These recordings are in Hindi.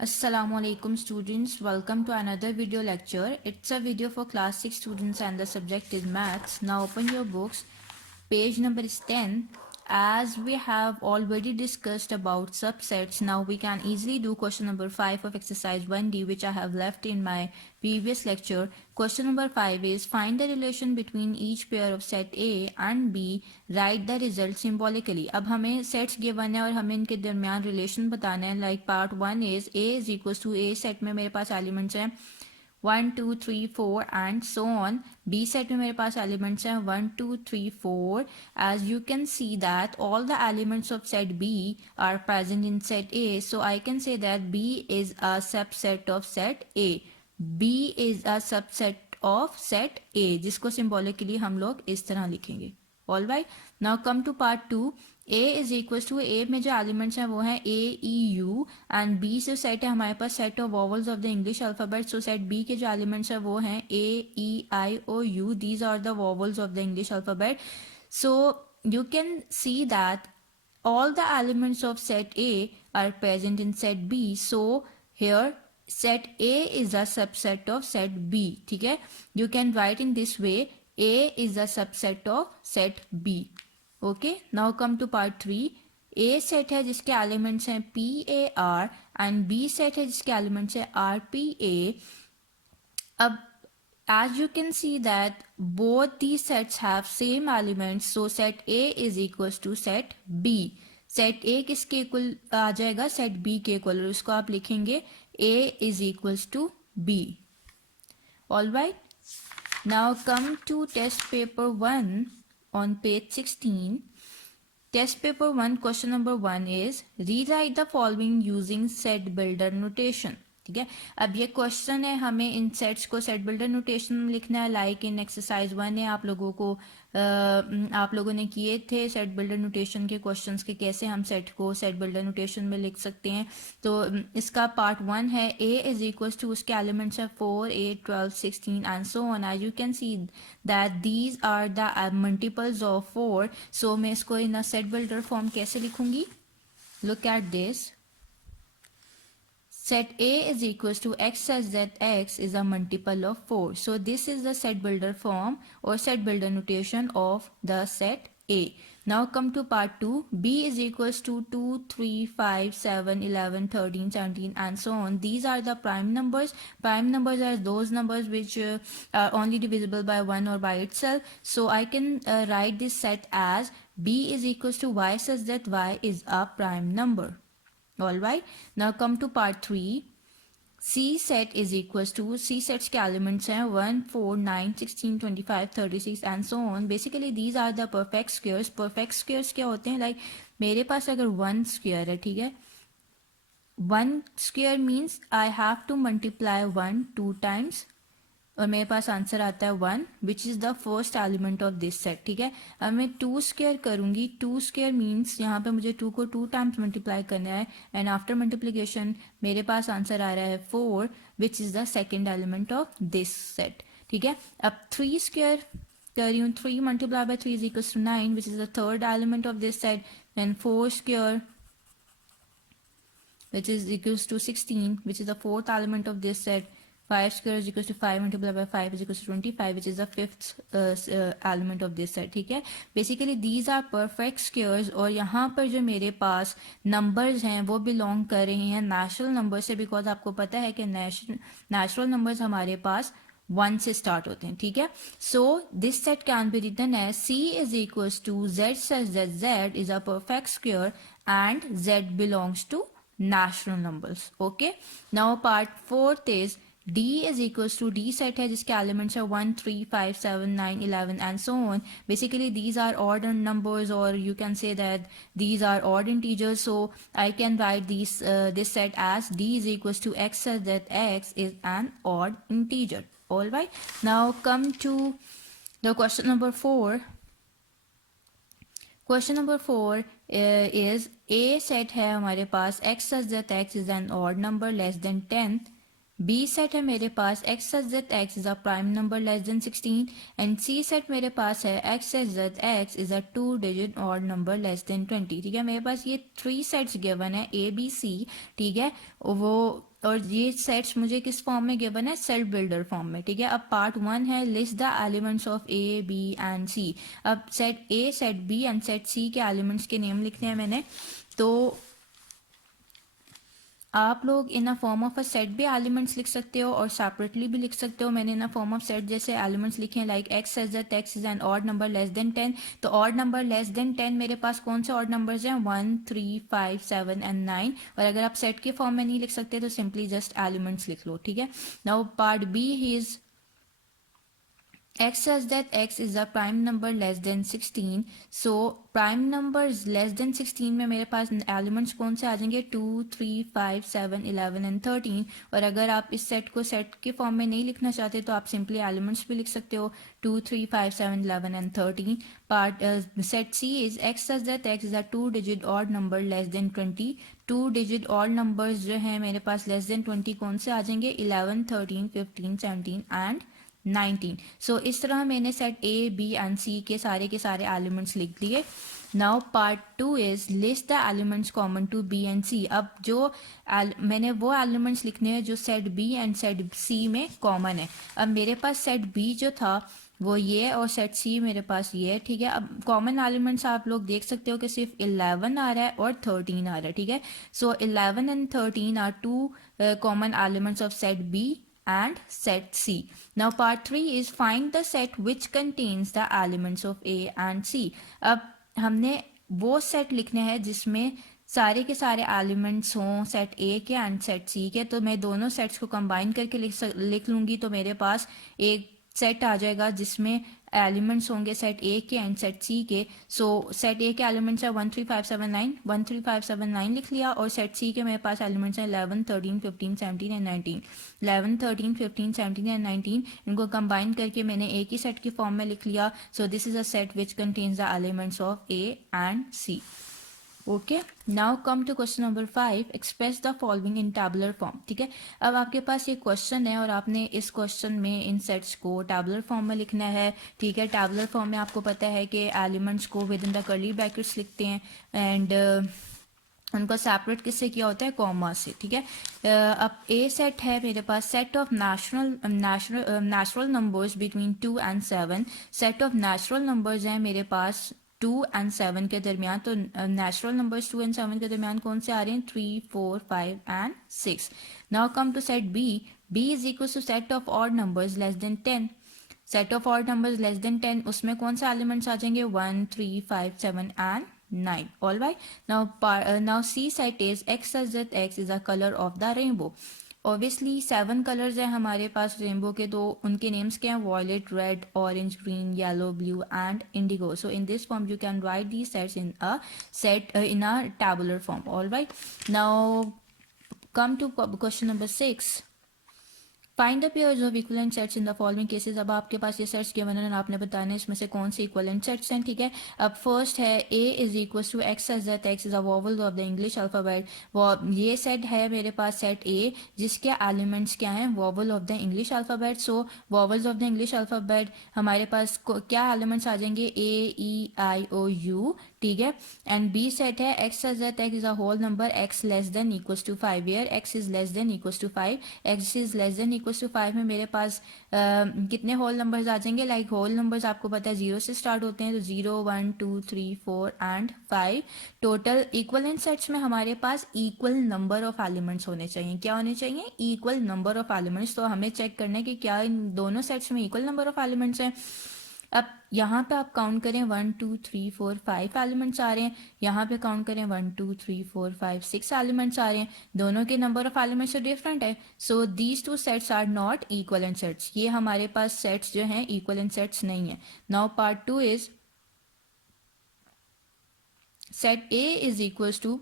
Assalamualaikum students, welcome to another video lecture. It's a video for class 6 students and the subject is maths. Now open your books. Page number is 10. As we have already discussed about subsets, now we can easily do question number 5 of exercise 1D, which I have left in my previous lecture. Question number 5 is find the relation between each pair of set A and B, write the result symbolically. अब हमें sets given है और हमें इनके दरमियान relation बताना है. Like part 1 is A is equals to A set में मेरे पास elements हैं 1 2 3 4 and so on. B set में मेरे पास elements हैं 1 2 3 4. As you can see that all the elements of set B are present in set A, so I can say that B is a subset of set A. B is a subset of set A, जिसको symbolically हम लोग इस तरह लिखेंगे. All right. Now come to part 2. A is equals to A में जो एलिमेंट्स हैं वो हैं A, E, U and B से सेट है हमारे पास set of vowels of the English alphabet. So set B के जो एलिमेंट्स हैं वो हैं A, E, I, O, U. These are the vowels of the English alphabet. So you can see that all the elements of set A are present in set B. So here set A is a subset of set B. ठीक है, you can write in this way. A is a subset of set B. Okay, now come to part 3. A set है जिसके एलिमेंट्स हैं P, A, R and B set है जिसके एलिमेंट्स हैं R, P, A. अब as you can see that both these sets have same elements, so set A is equals to set B. Set A किसके इक्वल आ जाएगा? सेट B के इक्वल. उसको आप लिखेंगे A is equals to B. All right. Now come to test paper 1 on page 16. Test paper 1 question number 1 is rewrite the following using set builder notation. ठीक है, अब ये क्वेश्चन है, हमें इन सेट्स को सेट बिल्डर नोटेशन में लिखना है. लाइक इन एक्सरसाइज 1 है, आप लोगों ने किए थे सेट बिल्डर नोटेशन के क्वेश्चंस के कैसे हम सेट को सेट बिल्डर नोटेशन में लिख सकते हैं. तो इसका पार्ट 1 है. A इज इक्वल्स टू उसके एलिमेंट्स है 4 8 12 16 and so on. As you can see that these are the multiples of 4. सो मैं इसको in a set builder form कैसे लिखूंगी? Look at this. Set A is equals to x such that x is a multiple of 4. So this is the set builder form or set builder notation of the set A. Now come to part 2. B is equals to 2, 3, 5, 7, 11, 13, 17 and so on. These are the prime numbers. Prime numbers are those numbers which are only divisible by 1 or by itself. So I can write this set as B is equals to y such that y is a prime number. Alright, now come to part 3. C set is equals to C sets के elements हैं 1, 4, 9, 16, 25, 36 and so on. Basically these are the perfect squares. Perfect squares क्या होते हैं? Like मेरे पास अगर 1 square है, ठीक है, 1 square means I have to multiply 1 2 times और मेरे पास आंसर आता है 1 विच is the first element of this set. ठीक है, अब मैं 2 स्क्वायर करूँगी. 2 स्क्वायर मीन्स यहाँ पे मुझे 2 को 2 टाइम्स मल्टीप्लाई करना है एंड आफ्टर मल्टीप्लिकेशन मेरे पास आंसर आ रहा है 4 which is the second element of this set. ठीक है, अब 3 स्क्वायर कर रही हूँ. 3 multiply by 3 is equals to 9 which is the third element of this set. And 4 square which is equals to 16 which is the fourth element of this set. 5 square is equals to 5 multiplied by 5 is equals to 25 which is the fifth element of this set. ठीक है, basically these are perfect squares. और यहाँ पर जो मेरे पास नंबर्स हैं वो बिलोंग कर रहे हैं नेचुरल नंबर से, बिकॉज आपको पता है कि नेचुरल नंबर्स हमारे पास 1 से स्टार्ट होते हैं. ठीक है, so this set can be written as C is equals to Z such that Z is a perfect square and Z belongs to natural numbers. Okay, now part 4th is D is equals to D set है जिसके elements are 1 3 5 7 9 11 and so on. Basically these are odd numbers or you can say that these are odd integers. So I can write this set as D is equals to X such that X is an odd integer. All right, now come to the question number 4. Question number 4 is A set है हमारे पास x such that x is an odd number less than 10 B set है मेरे पास x s z x is a prime number less than 16 and C set मेरे पास है x s z x is a 2 digit odd number less than 20। ठीक है, मेरे पास ये 3 सेट्स गिवन है ए बी सी। ठीक है, वो और ये सेट्स मुझे किस फॉर्म में गिवन है, सेट बिल्डर फॉर्म में। ठीक है, अब पार्ट 1 है list the elements of A B and C. अब set A set B and set C के एलिमेंट्स के नेम लिखने हैं मैंने। तो आप लोग in a form of a set भी एलिमेंट्स लिख सकते हो और सेपरेटली भी लिख सकते हो। मैंने in a form of set जैसे एलिमेंट्स लिखे हैं like x as that x is an odd number less than 10। तो ऑड नंबर लेस देन 10 मेरे पास कौन से ऑड नंबर्स हैं, 1 3 5 7 एंड 9। और अगर आप सेट के फॉर्म में नहीं लिख सकते तो सिंपली जस्ट एलिमेंट्स लिख लो। ठीक है, now part B is x says that x is a prime number less than 16. so prime numbers less than 16 में मेरे पास एलिमेंट्स कौन से आ जाएंगे, 2 3 5 7 11 एंड 13। और अगर आप इस सेट को सेट के फॉर्म में नहीं लिखना चाहते तो आप सिंपली एलिमेंट्स भी लिख सकते हो, 2 3 5 7 11 and 13। Part set C is x says that x is a 2 digit odd number less than 20। 2 digit odd numbers जो है मेरे पास लेस देन 20 कौन से आ जाएंगे, 11 13 15 17 एंड 19। सो इस तरह मैंने set A B and C के सारे एलिमेंट्स लिख दिए। Now part 2 is list the elements common to B and C. अब जो मैंने वो एलिमेंट्स लिखने हैं जो set B and set C में कॉमन है। अब मेरे पास सेट बी जो था वो ये और सेट सी मेरे पास ये है। ठीक है, अब कॉमन एलिमेंट्स आप लोग देख सकते हो कि सिर्फ 11 आ रहा है और 13 आ रहा है। ठीक है, so 11 and 13 are two common elements of set B and set C. Now part 3 is find the set which contains the elements of A and C. अब हमने वो सेट लिखने हैं जिसमें सारे के सारे एलिमेंट्स हों सेट ए के एंड सेट सी के। तो मैं दोनों सेट्स को कंबाइन करके लिख लूँगी तो मेरे पास एक सेट आ जाएगा जिसमें एलिमेंट्स होंगे सेट ए के एंड सेट सी के। सो सेट ए के एलिमेंट्स है 1 3 5 7 9, 1 3 5 7 9 लिख लिया। और सेट सी के मेरे पास एलिमेंट्स हैं 11 13 15 17 एंड 19। 11 13 15 17 एंड 19 इनको कंबाइन करके मैंने एक ही सेट की फॉर्म में लिख लिया। So this is a set which contains the elements of A and C. Okay, now come to question number 5, express the following in tabular form. ठीक है, अब आपके पास ये क्वेश्चन है और आपने इस क्वेश्चन में इन सेट्स को टैबुलर फॉर्म में लिखना है। ठीक है, टैबुलर फॉर्म में आपको पता है कि एलिमेंट्स को with in the curly brackets लिखते हैं एंड उनको सेपरेट किससे किया होता है, कॉमा से। ठीक है, अब ए सेट है मेरे पास set of natural numbers between 2 and 7। Set of natural numbers हैं मेरे पास 2 एंड 7 के दरमियान। तो नेचुरल नंबर्स 2 एंड 7 के दरमियान कौन से आ रहे हैं, 3 4 5 and 6। Now come to set B. B is equal to set of odd numbers less than 10। Set of odd numbers less than 10 उसमें कौन से एलिमेंट्स आ जाएंगे, 1 3 5 7 and 9। All right. Now C set is x such that x is a color of the rainbow. Obviously 7 colours हैं हमारे पास रेनबो के, तो उनके नेम्स क्या हैं, violet red orange green yellow blue and indigo. So in this form you can write the sets in a tabular form. All right. Now come to question number 6. Find the pairs of equivalent sets in the following cases. अब आपके पास ये सेट्स गिवन है, आपने बताना है इसमें से कौन से इक्वलेंट सेट्स हैं। ठीक है, अब फर्स्ट है A is equal to x as that x is a vowel of the English alphabet. वो ये सेट है मेरे पास सेट ए जिसके एलिमेंट्स क्या हैं, vowel of the English alphabet. So vowels of the English alphabet हमारे पास क्या एलिमेंट्स आ जाएंगे, ए ई आई ओ यू। ठीक है, एंड बी सेट है x as that x is a whole number x less than equals to 5 where x is less than equals to 5। X is less than equals to 5 में मेरे पास कितने होल नंबर्स आ जाएंगे, लाइक होल नंबर्स आपको पता है 0 से स्टार्ट होते हैं, तो 0 1 2 3 4 एंड 5। टोटल इक्वलेंट सेट्स में हमारे पास इक्वल नंबर ऑफ एलिमेंट्स होने चाहिए। क्या होने चाहिए, इक्वल नंबर ऑफ एलिमेंट्स। तो हमें चेक करना है कि क्या इन दोनों सेट्स में इक्वल नंबर ऑफ एलिमेंट्स हैं। अब यहाँ पे आप काउंट करें 1 2 3 4 5 एलिमेंट्स आ रहे हैं, यहाँ पे काउंट करें 1 2 3 4 5 6 एलिमेंट्स आ रहे हैं। दोनों के नंबर ऑफ एलिमेंट्स तो डिफरेंट है। So these two sets are not equivalent sets. ये हमारे पास सेट्स जो हैं इक्वलेंट सेट्स नहीं है। Now part 2 is set A is equals to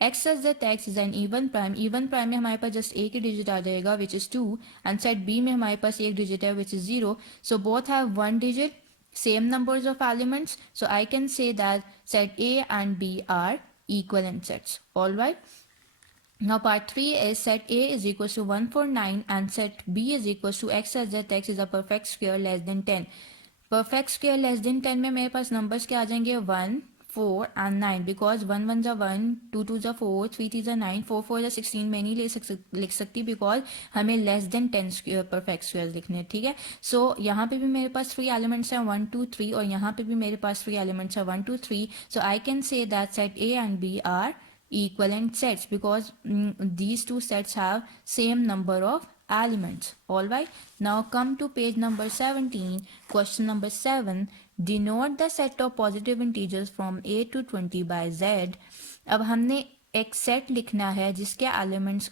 x such that x is an even prime. Even prime में हमारे पास जस्ट ए की डिजिट आ जाएगा which is 2 and set B में हमारे पास एक डिजिट है which is 0। So both have one digit same numbers of elements, so I can say that set A and B are equivalent sets. All right. Now part 3 is set A is equals to 149 and set B is equals to x such that x is a perfect square less than 10. Perfect square less than 10 में मेरे पास नंबर्स क्या आ जाएंगे 1 4 एंड 9 बिकॉज 1 1 जा 1 2 2 जा 4 3 3 जा 9 4 4 जा 16 में नहीं लिख सकती बिकॉज हमें लेस देन 10 परफेक्ट स्क्वायर लिखने हैं ठीक है. सो यहाँ पे भी मेरे पास 3 एलिमेंट्स हैं 1 2 3 और यहाँ पे भी मेरे पास 3 एलिमेंट्स हैं 1 2 3. So I can say that set A and B are equivalent sets because these two sets have same number of elements. All right, now come to page number 17. Question number 7, denote the set of positive integers from A to 20 by Z. अब हमने एक सेट लिखना है जिसके एलिमेंट्स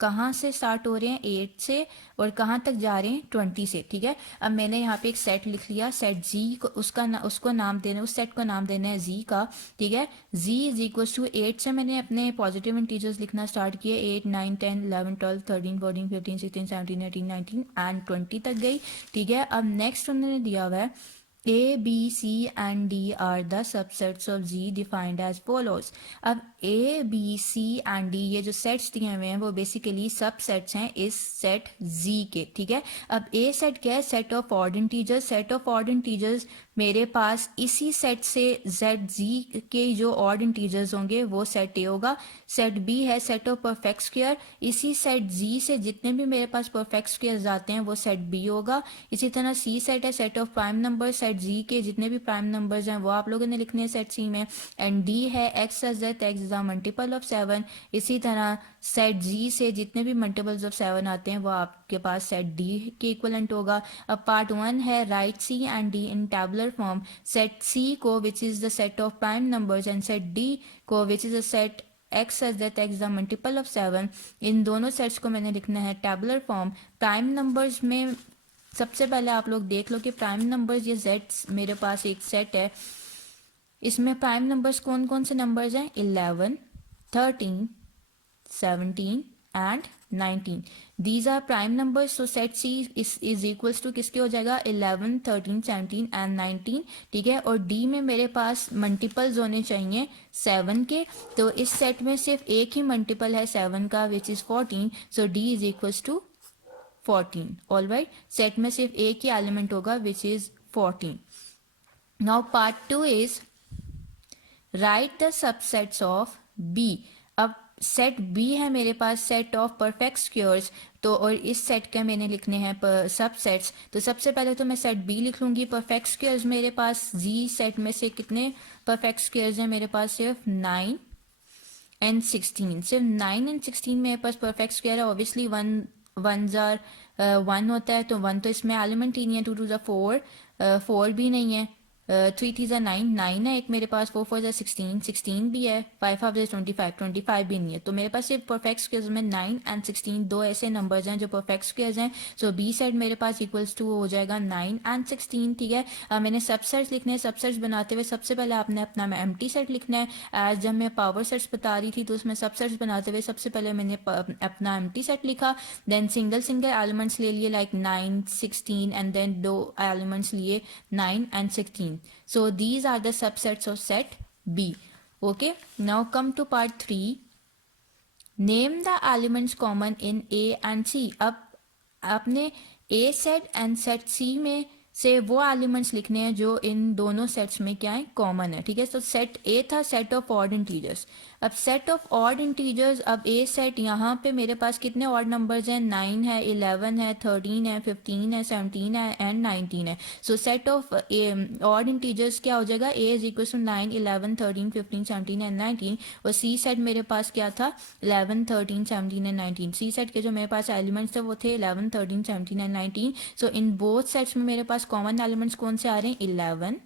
कहाँ से स्टार्ट हो रहे हैं 8 से और कहाँ तक जा रहे हैं 20 से. ठीक है, अब मैंने यहाँ पे एक सेट लिख लिया सेट जी को, उसको नाम देना, उस सेट को नाम देना है जी का. ठीक है, जी इज इक्वल टू 8 से मैंने अपने पॉजिटिव इंटीजर्स लिखना स्टार्ट किए 8 9 10 11 12 13 14 15 16 17 18 19 एंड 20 तक गई. ठीक है, अब नेक्स्ट उन्होंने दिया हुआ है A, B, C and D are the subsets of Z defined as follows. अब A, B, C and D ये जो सेट्स दिए हुए हैं वो बेसिकली सब सेट्स हैं इस सेट Z के. ठीक है, अब A सेट क्या है, set of odd integers. Set of odd integers मेरे पास इसी सेट से ZZ के जो ऑड इंटीजर्स होंगे वो सेट A होगा. सेट B है सेट ऑफ परफेक्ट स्क्वायर, इसी सेट Z से जितने भी मेरे पास परफेक्ट स्क्वायर्स आते हैं वो सेट B होगा. इसी तरह C सेट है set of prime number, set Z के जितने भी प्राइम नंबर्स हैं वो आप लोगों ने लिखने हैं सेट C में. एंड D है x such that x is a multiple of 7. इसी तरह सेट G से जितने भी मल्टीपल्स ऑफ 7 आते हैं वो आपके पास सेट D के इक्वलेंट होगा. अब पार्ट 1 है right C and D in tabular form. Set C को which is the set of prime numbers and set D को which is the set x such that x is a multiple of 7. इन दोनों सेट्स को मैंने लिखना है टैबुलर फॉर्म. प्राइम नंबर्स में सबसे पहले आप लोग देख लो कि प्राइम नंबर्स ये जेड्स मेरे पास एक सेट है, इसमें प्राइम नंबर्स कौन कौन से नंबर्स हैं 11 13 17 and 19. These are prime numbers. So set C is equals to किसके हो जाएगा 11 13 17 एंड 19. ठीक है, और डी में मेरे पास मल्टीपल्स होने चाहिए 7 के, तो इस सेट में सिर्फ एक ही मल्टीपल है 7 का which is 14. So D is equals to 14. All right, set में सिर्फ एक ही एलिमेंट होगा which is 14. Now part 2 is write the subsets of B. अब सेट बी है मेरे पास सेट ऑफ परफेक्ट स्क्वायर्स, तो और इस सेट के मैंने लिखने हैं सबसेट्स. तो सबसे पहले तो मैं सेट बी लिख लूंगी. परफेक्ट स्क्वायर्स मेरे पास जी सेट में से कितने परफेक्ट स्क्वायर्स हैं मेरे पास सिर्फ 9 एंड 16. सिर्फ 9 एंड 16 मेरे पास परफेक्ट स्क्वायर है. ऑब्वियसली 1 जार 1 होता है तो 1 तो इसमें एलिमेंट ही नहीं है. 2 2 जार 4 4 भी नहीं है. 3 3 ज़ा 9 9 है एक मेरे पास. 4 4 ज़ा 16 16 भी है. 5 5 ज़ा 25 25 भी नहीं है. तो मेरे पास सिर्फ परफेक्ट स्क्वायर्स में 9 एंड 16 दो ऐसे नंबर्स हैं जो परफेक्ट स्क्वायर्स हैं. सो बी सेट मेरे पास इक्वल्स टू हो जाएगा 9 एंड 16. ठीक है, मैंने सबसेट्स लिखने हैं. सबसेट्स बनाते हुए सबसे पहले आपने अपना एम्प्टी सेट लिखना है. एज जब मैं पावर सेट्स बता रही थी तो उसमें सबसेट्स बनाते हुए सबसे पहले मैंने अपना एम्प्टी सेट लिखा. देन सिंगल सिंगल एलिमेंट्स ले लिए लाइक 9 16 एंड देन दो एलिमेंट्स लिए 9 and 16. So these are the subsets of set B. Okay, now come to part 3. Name the elements common in A and C. अब आपने A set and set C में से वो एलिमेंट्स लिखने हैं जो इन दोनों सेट्स में क्या है कॉमन है. ठीक है, तो सेट ए था सेट ऑफ ऑड इंटीजर्स. अब सेट ऑफ ऑड इंटीजर्स, अब ए सेट यहाँ पे मेरे पास कितने ऑड नंबर्स हैं 9 है 11 है 13 है 15 है 17 है एंड 19 है. सो सेट ऑफ ऑड इंटीजर्स क्या हो जाएगा ए इज इक्वल टू 9 11 13 15 17 एंड 19. और सी सेट मेरे पास क्या था 11 13 17 एंड 19. सी सेट के जो मेरे पास एलिमेंट्स थे वो थे 11 13 17 and 19. So in both sets में मेरे पास कॉमन एलिमेंट्स कौन से आ रहे हैं 11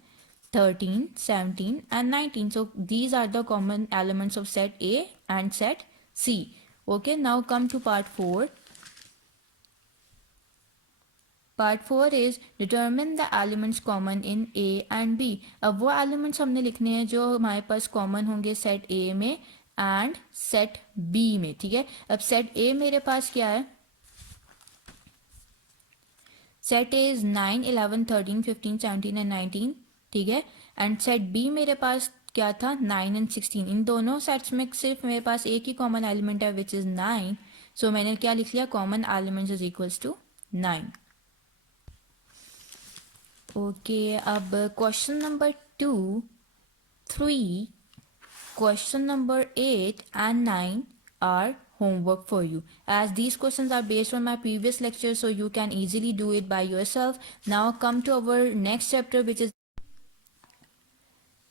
13 17 and 19. So these are the common elements of set A and set C. Okay, now come to part 4. Part 4 is determine the elements common in A and B. अब वो elements हमने लिखने हैं जो हमारे पास common होंगे set A में and set B में. ठीक है, अब set A मेरे पास क्या है, set A is 9 11 13 15 17 and 19. ठीक है, एंड सेट बी मेरे पास क्या था 9 एंड 16। इन दोनों सेट्स में सिर्फ मेरे पास एक ही कॉमन एलिमेंट है विच इज़ 9, सो मैंने क्या लिख लिया, common element is equals to 9। Okay, अब question number 2, 3, question number 8 and 9 are homework for you, as these questions are based on my previous lecture, so you can easily do it by yourself. Now come to our next chapter, which is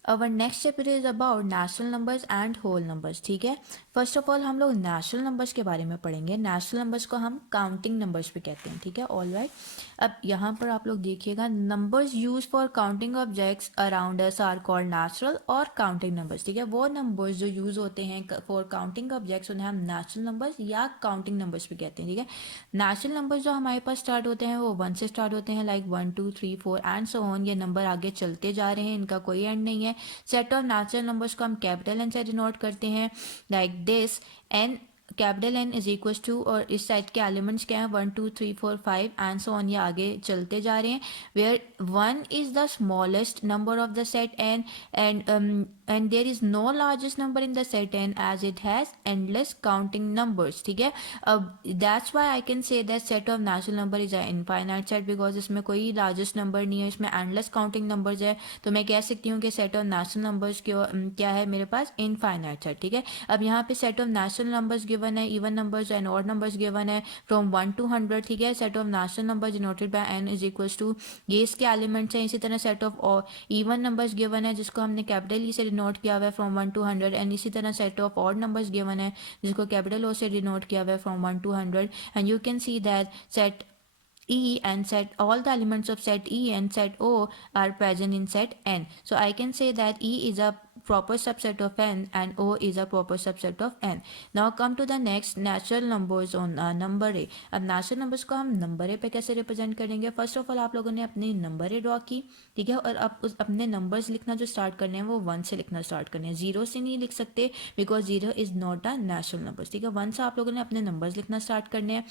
our next chapter is about natural numbers and whole numbers. ठीक है, फर्स्ट ऑफ ऑल हम लोग नेचुरल नंबर्स के बारे में पढ़ेंगे। नेचुरल नंबर्स को हम काउंटिंग नंबर्स भी कहते हैं। ठीक है, ऑल राइट। अब यहाँ पर आप लोग देखिएगा, numbers use for counting objects around us are called natural और काउंटिंग नंबर्स। ठीक है, वो नंबर्स जो यूज होते हैं फॉर काउंटिंग ऑब्जेक्ट्स उन्हें हम नेचुरल नंबर्स या काउंटिंग नंबर्स भी कहते हैं। ठीक है, नेचुरल नंबर्स जो हमारे पास स्टार्ट होते हैं वो 1 से स्टार्ट होते हैं, लाइक 1 2 3 4 एंड सो ऑन। ये नंबर आगे चलते जा रहे हैं, इनका कोई एंड नहीं है। सेट ऑफ नेचुरल नंबर्स को हम कैपिटल एन से डिनोट करते हैं, like this. N, capital N is equal to, और इस सेट के एलिमेंट्स क्या हैं, 1 2 3 4 5 एंड सो ऑन, ये आगे चलते जा रहे हैं। Where 1 is the smallest number of the set N and there is no largest number in the set N as it has endless counting numbers. ठीक है, अब that's why I can say that set of natural number is a infinite set, because इसमें कोई लार्जेस्ट नंबर नहीं है, इसमें एंडलेस काउंटिंग नंबर्स है, तो मैं कह सकती हूँ कि सेट ऑफ नेचुरल नंबर्स क्या है मेरे पास, इनफाइनाइट सेट। ठीक है, अब यहाँ पे set of natural numbers given है, even numbers and odd numbers given है फ्रॉम 1 to 100। ठीक है, set of natural number denoted by N is equals to, ये इसके एलिमेंट्स हैं। इसी तरह set of even numbers given है जिसको हमने कैपिटल ई से डिनोट किया हुआ है फ्रॉम 1 to 100, एंड इसी तरह set of odd numbers given है जिसको कैपिटल ओ से डिनोट किया हुआ है from 1 to 100, and you can see that set E and set, all the elements of set E and set O are present in set N. So I can say that E is a proper subset of N and O is a proper subset of N. Now come to the next, natural numbers on number A. अब natural numbers को हम number A पे कैसे represent करेंगे? First of all आप लोगों ने अपनी number A draw की, ठीक है, और अब उस अपने numbers लिखना जो start करने हैं वो 1 से लिखना start करने हैं, 0 से नहीं लिख सकते, because 0 is not a natural numbers। ठीक है, 1 से आप लोगों ने अपने numbers लिखना start करने हैं,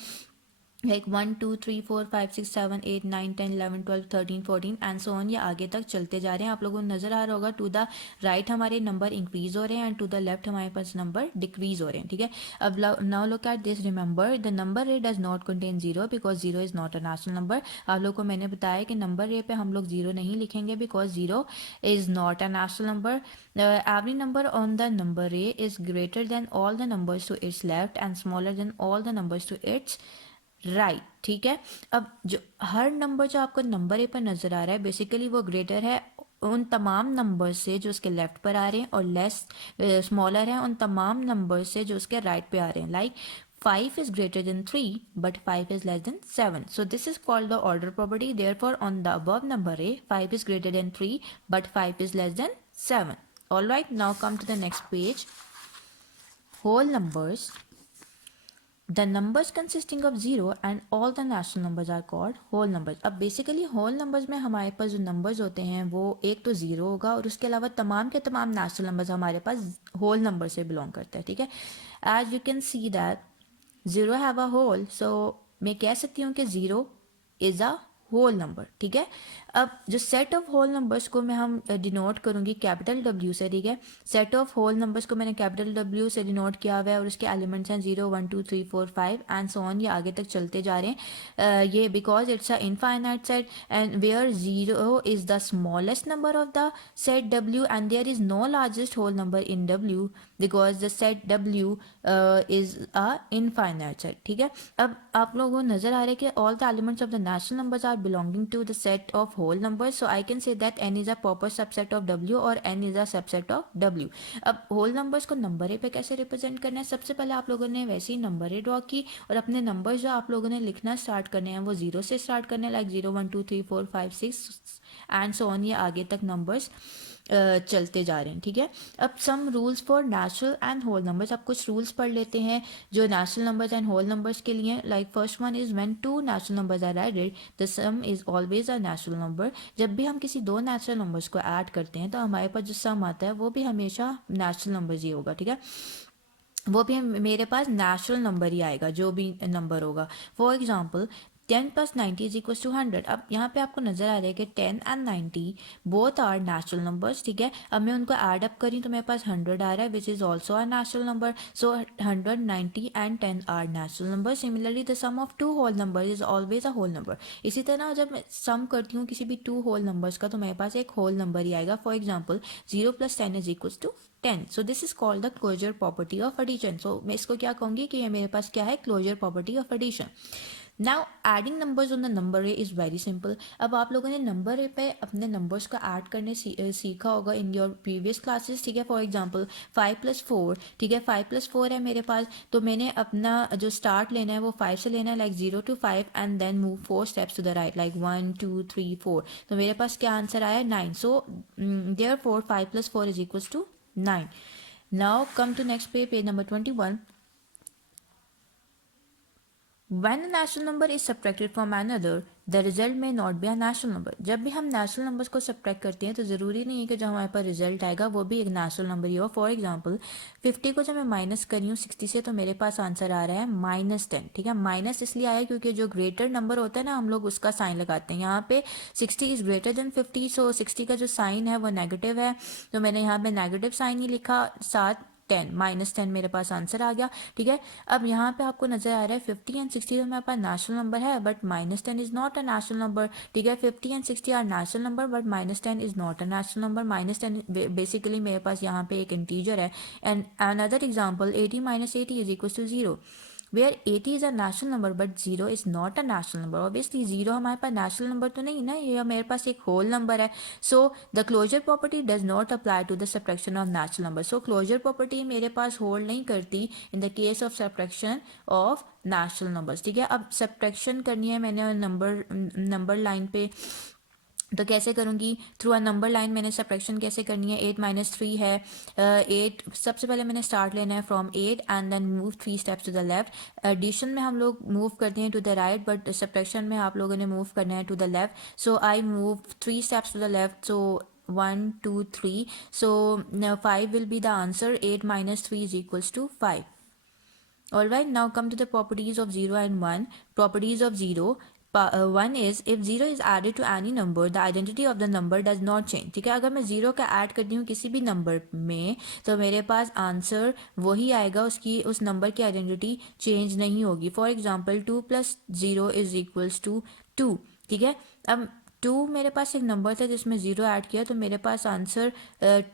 लाइक 1 2 3 4 5 6 7 8 9 10 11 12 13 14 एंड सो ऑन, ये आगे तक चलते जा रहे हैं। आप लोगों को नजर आ रहा होगा टू द राइट हमारे नंबर इंक्रीज हो रहे हैं एंड टू द लेफ्ट हमारे पास नंबर डिक्रीज हो रहे हैं। ठीक है, अब now look at this, remember the number ray does not contain zero because zero is not a natural number. आप लोग को मैंने बताया कि नंबर रे पे हम लोग जीरो नहीं लिखेंगे because zero is not a natural number. Every number on the number ray is greater than all the numbers to its left and smaller than all the numbers to its right. ठीक है, अब जो हर नंबर जो आपको नंबर ए पर नजर आ रहा है बेसिकली वो ग्रेटर है उन तमाम नंबर से जो उसके लेफ्ट पर आ रहे हैं, और लेस स्मॉलर है उन तमाम नंबर से जो उसके राइट पे आ रहे हैं। Like 5 is greater than 3 but 5 is less than 7, so this is called the order property. Therefore on the above number A, 5 is greater than 3 but 5 is less than 7. All right, now come to the next page, whole numbers. The numbers consisting of zero and all the natural numbers are called whole numbers. अब बेसिकली whole numbers में हमारे पास जो numbers होते हैं वो एक तो ज़ीरो होगा और उसके अलावा तमाम के तमाम natural numbers हमारे पास whole number से belong करते हैं। ठीक है, as you can see that zero have a whole, so मैं कह सकती हूँ कि zero is a whole number. ठीक है, अब जो सेट ऑफ होल नंबर्स को मैं हम डिनोट करूंगी कैपिटल डब्ल्यू से। ठीक है, सेट ऑफ होल नंबर्स को मैंने कैपिटल डब्ल्यू से डिनोट किया हुआ है और उसके एलिमेंट्स हैं 0 1 2 3 4 5 एंड सो ऑन, ये आगे तक चलते जा रहे हैं। ये because it's a infinite set and where 0 is the smallest number of the set W and there is no largest whole number in W because the set W is a infinite set. ठीक है, अब आप लोगों को नजर आ रहा है कि all the elements of the natural numbers are belonging to the set of whole numbers, so I can say that n is a proper subset of w और n is a subset of w. अब whole numbers को नंबर ए पे कैसे रिप्रेजेंट करना है, सबसे पहले आप लोगों ने वैसे ही नंबर ए ड्रॉ की और अपने नंबर्स जो आप लोगों ने लिखना स्टार्ट करने हैं वो 0 से स्टार्ट करने हैं, लाइक 0 1 2 3 4 5 6 एंड सो ऑन, ये आगे तक नंबर्स चलते जा रहे हैं। ठीक है, अब some rules for natural and whole numbers, अब कुछ रूल्स पढ़ लेते हैं जो natural numbers and whole numbers के लिए। Like first one is when two natural numbers are added the sum is always a natural number. जब भी हम किसी दो नेचुरल नंबर्स को ऐड करते हैं तो हमारे पास जो सम आता है वो भी हमेशा नेचुरल नंबर्स ही होगा। ठीक है, वो भी मेरे पास नेचुरल नंबर ही आएगा जो भी नंबर होगा। For example 10 plus 90 is equal to 100। अब यहाँ पे आपको नजर आ रहा है कि 10 and 90 both are natural numbers, ठीक है। अब मैं उनको ऐड अप करी तो मेरे पास 100 आ रहा है which is also a natural number. So 100, 90 and 10 are natural number. Similarly the sum of two whole number is always a whole number. इसी तरह जब मैं सम करती हूँ किसी भी टू होल नंबर्स का तो मेरे पास एक होल नंबर ही आएगा। For example 0 plus 10 is equal to 10। So this is called the closure property of addition. सो मैं इसको क्या कहूँगी कि ये मेरे पास क्या है, closure property of addition. Now adding numbers on the number ray is very simple. अब आप लोगों ने नंबर रे पे अपने नंबर्स को ऐड करने सीखा होगा इन योर प्रीवियस क्लासेस, ठीक है। फॉर एग्जांपल 5+4, ठीक है, 5+4 है मेरे पास, तो मैंने अपना जो स्टार्ट लेना है वो 5 से लेना है, like 0 to 5 and then move 4 steps to the right, like 1 2 3 4। तो मेरे पास क्या आंसर आया, 9। So therefore 5+4 is equals to 9। Now come to next page number 21। When a natural number is subtracted from another, the result may not be a natural number। जब भी हम नेचुरल नंबर्स को सब्ट्रैक्ट करते हैं तो ज़रूरी नहीं है कि जो हमारे पास रिजल्ट आएगा वो भी एक नेचुरल नंबर ही हो। फॉर एग्जांपल 50 को जब मैं माइनस करी हूँ 60 से तो मेरे पास आंसर आ रहा है -10, ठीक है। माइनस इसलिए आया क्योंकि जो ग्रेटर नंबर होता है ना हम लोग उसका साइन लगाते हैं। यहाँ पे 60 इज़ ग्रेटर देन 50, सो 60 का जो साइन है वो नेगेटिव है, तो मैंने यहाँ पे नेगेटिव साइन ही लिखा, साथ 10 -10 मेरे पास आंसर आ गया, ठीक है। अब यहाँ पे आपको नजर आ रहा है 50 एंड 60 तो मेरे पास नेचुरल नंबर है but -10 is not a natural number, ठीक है। 50 and 60 are natural number but -10 is not a natural number. -10 basically मेरे पास यहाँ पे एक इंटीजर है। And another example 80 - 80 is equal to 0, where 80 is a natural number but 0 is not a natural number. Obviously 0 हमारे पास नेचुरल नंबर तो नहीं ना, ये मेरे पास एक होल नंबर है। So the closure property does not apply to the subtraction of natural number. So closure property मेरे पास होल्ड नहीं करती in the case of subtraction of natural numbers, ठीक है। अब सब्ट्रैक्शन करनी है मैंने नंबर लाइन पे, तो कैसे करूँगी, थ्रू अ नंबर लाइन मैंने सब्ट्रैक्शन कैसे करनी है। 8 - 3 है, 8 सबसे पहले मैंने स्टार्ट लेना है from 8 and then move 3 steps to the left. Addition में हम लोग मूव करते हैं to the right but subtraction में आप लोगों ने मूव करना है to the left. So I move 3 steps to the left, so 1 2 3, so 5 will be the answer। 8 - 3 is equals to 5। Alright, now come to the properties of 0 and 1. Properties of 0. 1 is if 0 is added to any number, the identity of the number does not change, ठीक है। अगर मैं 0 का ऐड करती हूँ किसी भी नंबर में तो मेरे पास आंसर वही आएगा, उसकी उस नंबर की आइडेंटिटी चेंज नहीं होगी। For example 2 + 0 is equals to 2, ठीक है। अब 2 मेरे पास एक नंबर था जिसमें 0 ऐड किया तो मेरे पास आंसर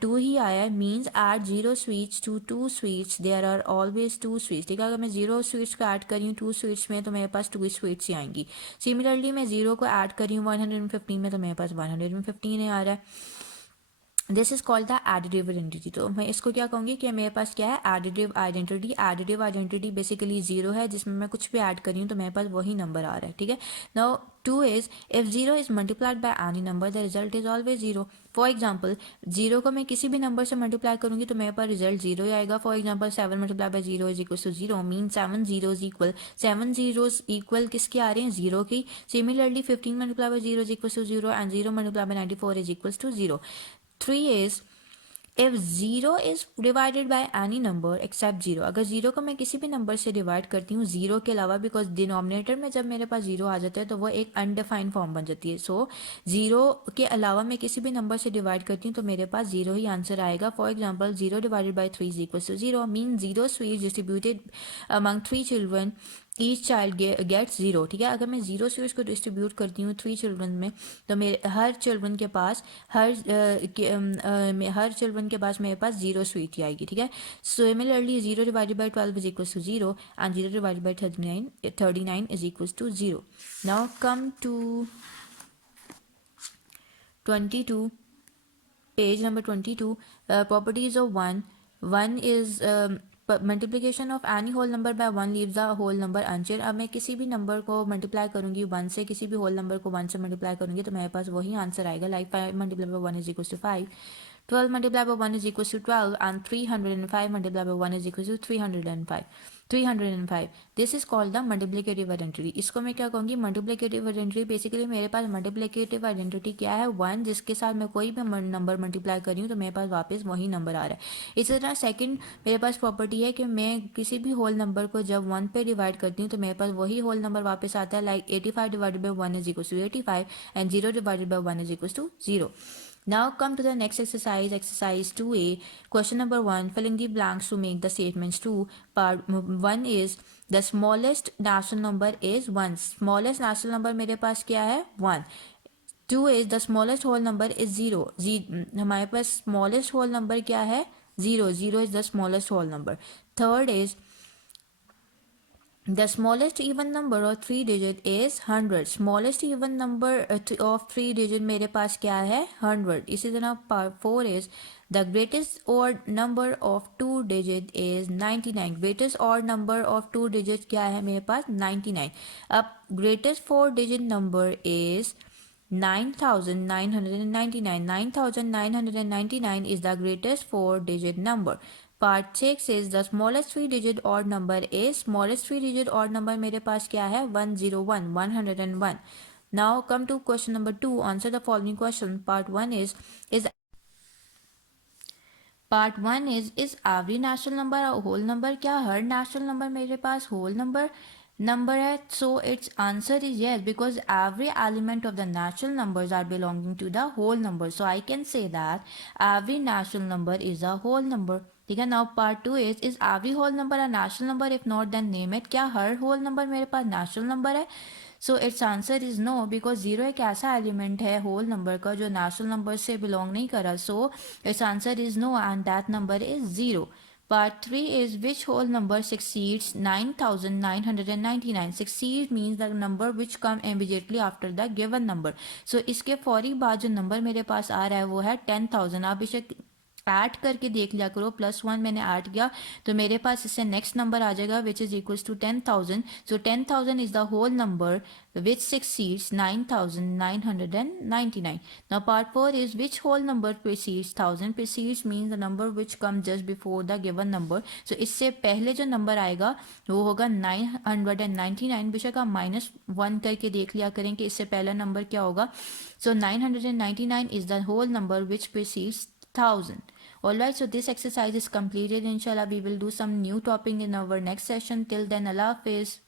2 ही आया है। Means add 0 sweets to 2 sweets, there are always 2 sweets, ठीक है। अगर मैं 0 स्वीट्स को ऐड करी हूँ 2 स्वीट्स में तो मेरे पास 2 स्वीट्स ही आएंगी। सिमिलरली मैं 0 को ऐड करी हूँ 115 में तो मेरे पास 115 ही आ रहा है। This is called the additive identity. तो मैं इसको क्या कहूँगी कि मेरे पास क्या है, additive identity. Additive identity basically 0 है जिसमें मैं कुछ भी ऐड करी हूँ तो मेरे पास वही नंबर आ रहा है, ठीक है। Now 2 is if 0 is multiplied by any number the result is always 0। For example 0 को मैं किसी भी नंबर से मल्टीप्लाई करूंगी तो मेरे पास रिजल्ट 0 ही आएगा। For example 7 multiply by 0 is equal to 0, mean 7 zeros equal 7 zeros equal किसके आ रहे हैं, 0 की। Similarly 15 multiply by 0 is equal to 0 and 0 multiply by 94 is equal to 0। 3 is if 0 is divided by any number except 0। अगर 0 को मैं किसी भी नंबर से डिवाइड करती हूँ 0 के अलावा, बिकॉज डिनोमिनेटर में जब मेरे पास 0 आ जाता है तो वो एक अनडिफाइंड फॉर्म बन जाती है। सो 0 के अलावा मैं किसी भी नंबर से डिवाइड करती हूँ तो मेरे पास 0 ही आंसर आएगा। For example 0 divided by 3 is equal to 0, mean 0 sweets distributed among 3 children, each child gets 0, ठीक है। अगर मैं 0 स्वीट्स को डिस्ट्रीब्यूट करती हूँ 3 चिल्ड्रन में तो मेरे हर चिल्ड्रन के पास हर चिल्ड्रन के पास मेरे पास 0 स्वीट ही आएगी, ठीक है। Similarly 0 divided by 12 is equal to 0 and 0 divided by 39 is equal to 0। Now come to 22, page number 22। Properties of 1। 1 is multiplication of any whole number by 1 leaves the whole number unchanged. अब मैं किसी भी नंबर को मल्टीप्लाई करूंगी 1 से, किसी भी होल नंबर को 1 से मल्टीप्लाई करूंगी तो मेरे पास वही आंसर आएगा। Like 5 multiply by 1 is equal to 5, 12 multiply by 1 is equal to 12 and 305 multiply by 1 is equal to 305। 305. This is called the multiplicative identity. इसको मैं क्या कहूँगी, मल्टीप्लिकेटिव आइडेंटिटी. बेसिकली मेरे पास मल्टीप्लिकेटिव आइडेंटिटी क्या है, 1 जिसके साथ मैं कोई भी नंबर मल्टीप्लाई कर रही हूँ तो मेरे पास वापस वही नंबर आ रहा है. इसी तरह सेकंड मेरे पास प्रॉपर्टी है कि मैं किसी भी होल नंबर को जब 1 पे डिवाइड करती हूँ तो मेरे पास वही होल नंबर वापस आता है. Like 85 divided by 1 is equal to 85 and 0 divided by 1 is equal to 0. Now come to the next exercise, exercise 2a. Question number 1, filling the blanks to make the statements true. Part 1 is the smallest natural number is 1. Smallest natural number मेरे पास क्या है, 1. 2 is the smallest whole number is 0. हमारे पास smallest whole number क्या है, 0. 0 is the smallest whole number. Third is the smallest even number of 3 digit is 100. Smallest even number of 3 digit मेरे पास क्या है, 100. इसी तरह part 4 is the greatest odd number of 2 digit is 99. Greatest odd number of 2 digit क्या है मेरे पास, 99. अब greatest 4 digit number is 9999. 9999 is the greatest 4 digit number. Part 6 is the smallest 3 digit odd number is, smallest 3 digit odd number मेरे पास क्या है, 101, 101. Now come to question number 2. Answer the following question. Part 1 is every natural number a whole number? क्या हर natural number मेरे पास whole number है? So its answer is yes, because every element of the natural numbers are belonging to the whole number. So I can say that every natural number is a whole number. ठीक है. Now part 2 is every whole number a natural number? If not, then name it. क्या हर whole number मेरे पास natural number है? So its answer is no, because zero एक ऐसा एलिमेंट है होल नंबर का जो नेचुरल नंबर से बिलोंग नहीं करा. So its answer is no and that number is zero. Part 3 is which whole number succeeds 9999. Succeed means the number which come immediately after the given number. So इसके फौरी बाद जो नंबर मेरे पास आ रहा है वो है 10,000. आप इसे ऐड करके देख लिया करो. +1 मैंने ऐड किया तो मेरे पास इससे नेक्स्ट नंबर आ जाएगा which is equals to 10,000. So 10,000 is the whole number which succeeds 9999. Now part 4 is which whole number precedes 1000. Precedes means the number which comes just before the given number. So इससे पहले जो नंबर आएगा वो होगा 999. बेशक आप -1 करके देख लिया करें कि इससे पहला नंबर क्या होगा. So 999 is the whole number which precedes 1000. Alright, so this exercise is completed. Inshallah, we will do some new topic in our next session. Till then, Allah Hafiz.